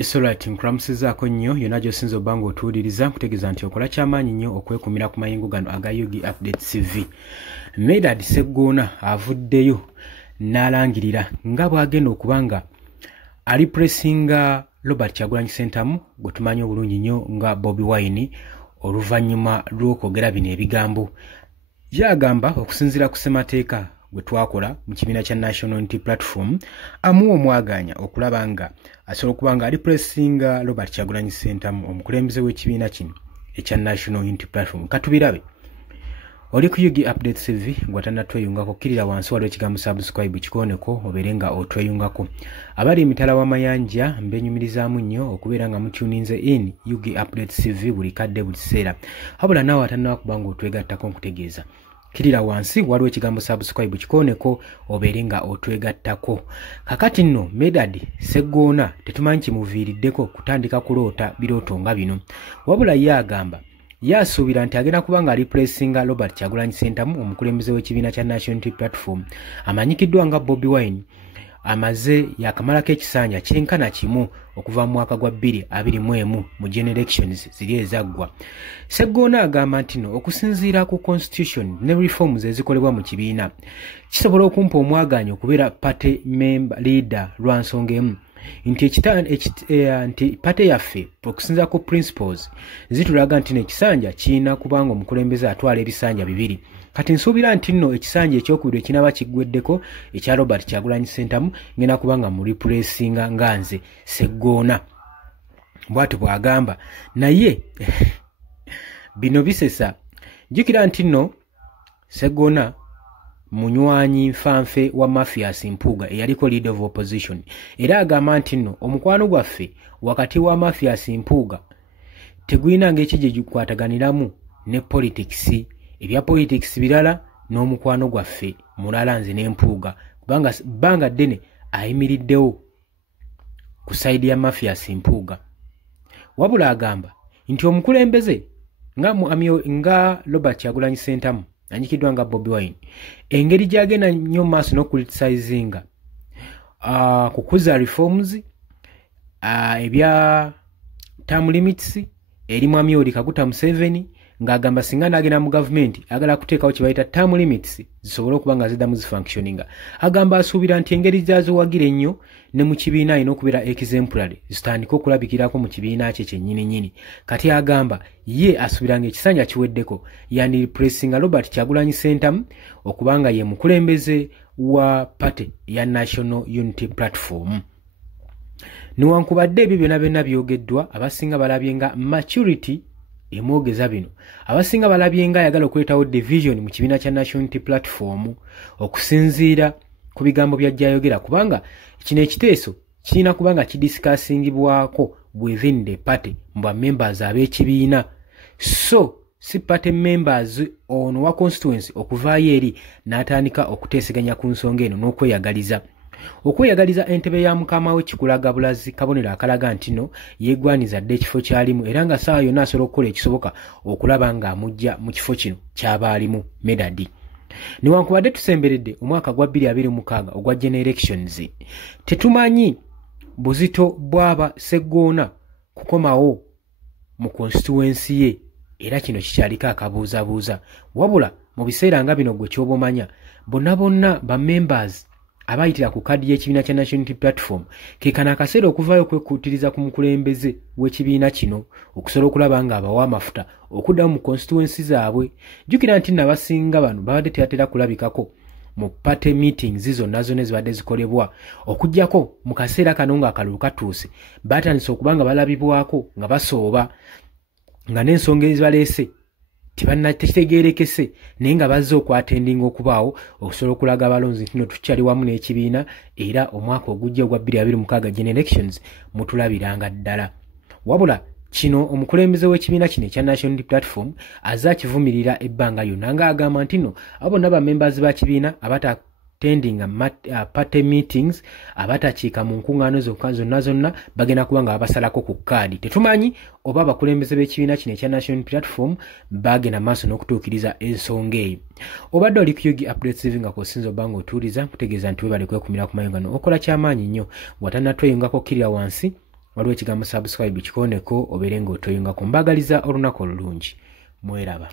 Alright, nkulamusizaako nnyo yonna gy'osinza obanga otuwuliriza nkutegeeza nti okola ky'amaanyi nnyo okwekumira ku mayingo gano aga Yugi Update TV. Medad Sseggona avuddeyo n'alangirira nga bw'agenda okuba nga alipulesinga Robert Kyagulanyi Ssentamu gwe tumanyi obulungi nnyo nga Bobi Wine oluvannyuma lw'okwogera bino ebigambo. Y'agamba okusinziira ku ssemateeka gwe twakola mu kibiina kya National Unity Platform amuwa omwaganya okulaba nga asobola okuba nga alipulesinga Robert Kyagulanyi Ssentamu omukulembeze w'ekibiina kino ekya National Unity Platform. Katubirabe oli ku Yugi Update TV gwatannatweyungako kirira wansi waliwo ekigambo subscribe kikooneko obeere nga otweyungako. Abali emitala w'amayanja mbenyumirizaamu nnyo okubeera nga mutuninze in Yugi Update TV buli kadde buli kiseera. Wabula naawe atannakuba nga otwegattako nkutegeeza kirira wansi waliwo ekigambo subscribe kikooneko obeere nga otwegattako. Kakati nno Medad Sseggona tetumanyi kimuviiriddeko kutandika kuloota birooto nga bino, wabula ye agamba yasuubira nti agenda kuba nga alipulesinga Robert Kyagulanyi Ssentamu omukulembeze w'ekibiina kya National Unity Platform amanyikiddwa nga Bobi Wine amaze yakamalako ekisanja kyenkana kimu okuva mu mwaka gwa 2021 mu general elections ziri ezaggwa. Sseggona agamba nti no okusinziira ku constitution ne reforms ezikolebwa mu kibiina kisobola okumpa omwaganyo okubeera party member leader lwa nsonga emu nti party yaffe okusinziira ku principles zitulaga nti ekisanja kirina kubanga omukulembeze atwala ebisanja bibiri. Kati nsuubira nti nno ekisanja ekyokubiri kinaba kiggweddeko ekya Robert Kyagulanyi Ssentamu ngenda kubanga mu replacinga nga nze Sseggona. Bw'atyo bw'agamba naye bino bisesa jjukira nti nno Sseggona munywanyi nfanfe wa Mathias Mpuuga eyaliko leader of opposition, era agamba nti nno omukwano gwaffe wakati wa Mathias Mpuuga tegulina ng'eki gye gukwataganiramu ne politics, ebya politics birala n'omukwano gwaffe mulala nze n'Empuuga kubanga bbanga ddene ayimiriddewo ku sayidi ya Mathias Mpuuga. Wabula agamba nti omukulembeze nga Robert Kyagulanyi Ssentamu anyikiddwa nga Bobi Wine engeri gy'agenda nnyo maaso n'okulitisayizinga kukuza reforms ebya term limits eri mwami Yoweri Kaguta Museveni ng'agamba singa n'agenda mu gavumenti agala kuteekawo kye bayita term limits zisobole okuba nga ziddamu zifunctioninga. Agamba asuubira nti engeri gyazo wagira ennyo ne mu kibiina alina okubeera exemplary zitandika okulabikirako mu kibiina kye kyennyini. Kati agamba ye asuubira ng'ekisanja kiweddeko yandireplacinga Robert Kyagulanyi Ssentamu okuba nga ye mukulembeze wa party ya National Unity Platform. Newankubadde ebyo byonna byogeddwa, abasinga balabye nga maturity emwogeza bino, abasinga balabye nga ayagala okuleetawo division mu kibiina kya National Unity Platform okusinziira ku bigambo by'ajjayogera, kubanga kino ekiteeso kirina kubanga kidiscussingibwako within the party mu members ab'ekibiina, so si party members ono wa constituency okuvaayo eri n'atandika okuteeseganya ku nsonga eno n'okweyagaliza. Okweyagaliza entebe ya mukama we kikulaga bulazi kabonero akalaga nti no yeegwaniza dde ekifo kyalimu era nga saawa yonna asobola okukola ekisoboka okulaba nga amujja mu kifo kino ky'abaalimu Medad. Newankubadde tusemberedde omwaka gwa 2026 ogwa general elections, tetumanyi buzito bw'aba Sseggona kukomawo mu constituency ye, era kino kikyaliko akabuuzabuuza. Wabula mu biseera nga bino gwe ky'oba omanya bonna ba members abayitira ku kadi y'ekibiina kya National Unity Platform kekana akaseera okuvaayo okwekuutiriza ku mukulembeze w'ekibiina kino okusobola okulaba nga abawa amafuta okuddamu mu constituency zaabwe. Jjukira nti n'abasinga bano babadde tebatera kulabikako mu party meetings zonna ezibadde zikolebwa okuggyako mu kaseera kano ng'akalulu katuuse batandise okuba nga balabibwako nga basooba nga n'ensonga ezibaleese tekitegeerekese naye nga bazze okwatendinga okubaawo okusobola okulaga abalonzi nti no tukyali wamu n'ekibiina era omwaka ogujja ogwa 2026 general elections mutulabiranga ddala. Wabula kino omukulembeze w'ekibiina kino ekya National Unity Platform azze akivumirira ebbanga lyonna ng'agamba nti no abo bonna ba members ba kibiina abatatendinga party meetings abatakiika mu nkuŋŋaano zonna bagenda kuba nga babasalako ku kkaadi. Tetumanyi oba abakulembeze b'ekibiina kino ekya National Unity Platform bagenda maaso n'okutuukiriza ensonga eyo. Obadde oli ku Yugi Update TV nga kosinza obanga otuuliza nkutegeeza nti webale kwekumira ku mayungano okola ky'amaanyi nnyo watannatweyungako kirira wansi waliwo ekigambo subscribe kikoneko obeere ng'otoyinga ku mbagaliza olunaku olulungi mweraba.